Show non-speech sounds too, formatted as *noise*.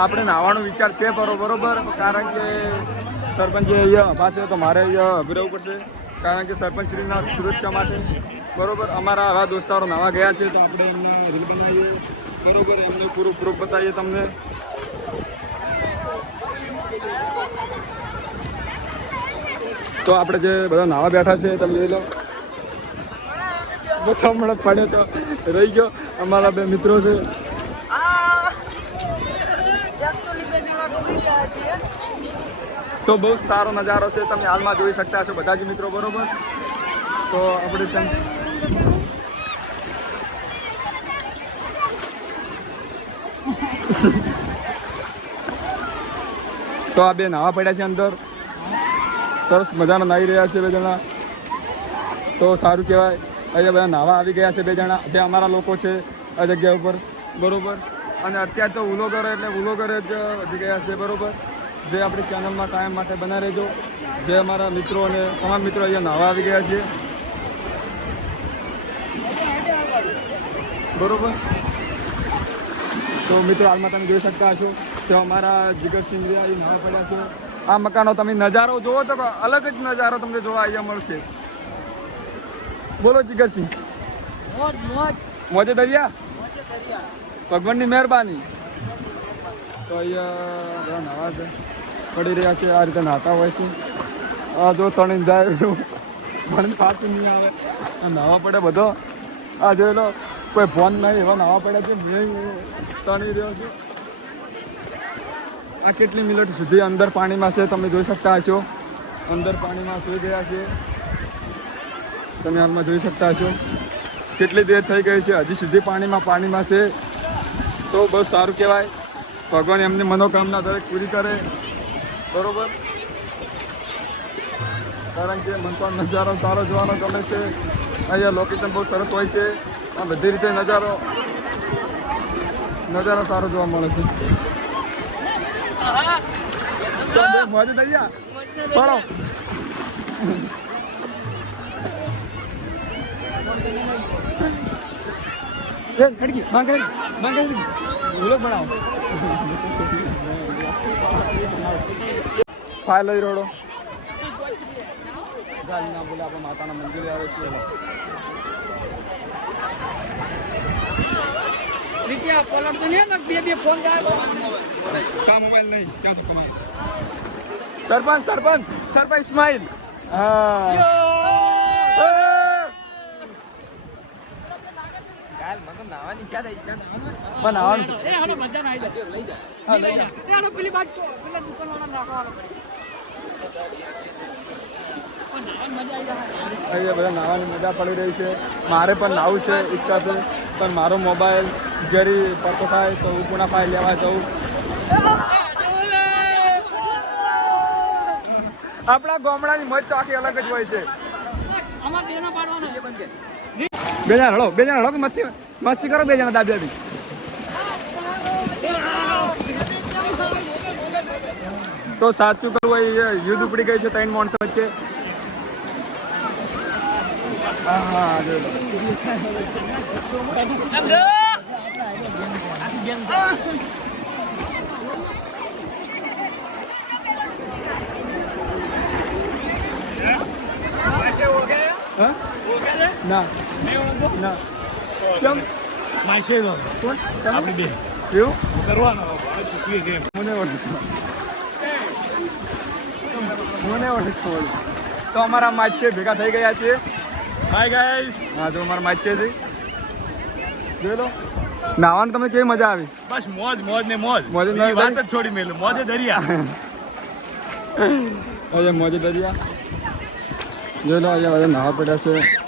આપણે નાવાનો વિચાર છે બરો, બરોબર, કારણ કે સરપંચે અહીંયા અભા છે તો મારે અહીંયા અભી રહેવું પડશે. કારણ કે સરપંચશ્રીના સુરક્ષા માટે. બરોબર, અમારા આવા દોસ્તારો નાવા ગયા છે તો આપણે એમના બરોબર, એમને પૂરું પ્રૂફ બતાવીએ તમને. તો આપણે જે બધા નાવા બેઠા છે તમે જોઈ લો. બધા હમણાં પડે તો રહી ગયો. અમારા બે મિત્રો છે. તો બહુ સારો નજારો છે, તમે હાલમાં જોઈ શકતા છો બધા જ મિત્રો, બરોબર? તો આપણે તો આ બે નાવા પડ્યા છે અંદર. સરસ મજાના નાહી રહ્યા છે બે જણા. તો સારું કહેવાય. અહીંયા બધા નાવા આવી ગયા છે બે જણા, જે અમારા લોકો છે આ જગ્યા ઉપર. બરોબર? અને અત્યારે તો ઉલોગર એટલે ઉલોગર જ વધી ગયા છે બરોબર? જે આપણી ચેનલમાં કાયમ માટે બના રહેજો. જે અમારા મિત્રો અને તમામ મિત્રો અહીંયા નાવા આવી ગયા છે. બરોબર? તો મિત્રો હાલમાં તમે જોઈ શકતા હશો કે અમારા જીગરસિંહ રહ્યા અહીં નાવા પડ્યા છે. આ મકાનો તમે નજારો જોવો તો અલગ જ નજારો તમને જોવા અહીંયા મળશે. બોલો જીગરસિંહ મોજે દરિયા. ભગવાનની મહેરબાની. તો અહીંયા નવા છે. પડી રહ્યા છે, આ રીતે નાતા હોય છે. આ જો ત્રણ જાય મને પાછું નહીં આવે. નાવા પડે બધો. આ જોઈ લો, કોઈ ફોન નહીં, એવા નાવા પડ્યા છે. મેં તણી રહ્યો છું. આ કેટલી મિનિટ સુધી અંદર પાણીમાં છે, તમે જોઈ શકતા હશો. અંદર પાણીમાં સુઈ ગયા છે. તમે હાલમાં જોઈ શકતા હશો. કેટલી દેર થઈ ગઈ છે, હજી સુધી પાણીમાં પાણીમાં છે. તો બહુ સારું કહેવાય. ભગવાન એમની મનોકામના દરેક પૂરી કરે. બરોબર? કારણ કે મને તો નજારો સારો જોવાનો ગમે છે. અહીંયા લોકેશન બહુ સરસ હોય છે. આ બધી રીતે નજારો નજારો સારો જોવા મળે છે. મોજે ખડકી કરી લઈ રોડો. ગાડી ના બોલે આપણે માતાના મંદિરે આવે છે. વિદ્યા કોલર તો નહીં બે બે ફોન જાય કા મોબાઈલ નહીં? ક્યાંથી કમાય સરપંચ સરપંચ સરપંચ ઇસ્માઇલ હા. એ મજા ના આવી લઈ જા. હા, લઈ જા. પેલી પેલા રાખવાનો અહીંયા બધા નાવાની મજા પડી રહી છે. મારે પણ નાવું છે ઈચ્છા છે પણ મારો મોબાઈલ ઘેરી પડતો થાય તો હું પુણા ફાઇલ લેવા જઉં? આપણા ગામડાની મજ તો આખી અલગ જ હોય છે. આમાં બેનો પાડવાનો. એ બંધ બે જણા હળો, બે જણા હળો, મસ્તી મસ્તી કરો બે જણા દાબી દાબી તો સાચું કરવું એ યુદ્ધ ઉપડી ગઈ છે, ત્રણ માણસો વચ્ચે હા? ના. ના. કેમ? કોણ? એવું? મને ઓળખો મને ઓળખો તો અમારા માચ છે ભેગા થઈ ગયા છે હાય ગાઈસ હા તો અમારા માચ છે. જોઈ લો. નાવાનું તમે કેવી મજા આવી? બસ મોજ મોજ ને મોજ. મોજ વાત જ છોડી મેલું. મોજે દરિયા. *laughs* અહીંયા મોજે દરિયા. જોઈ લો અહીંયા બધા નાવા પડ્યા છે.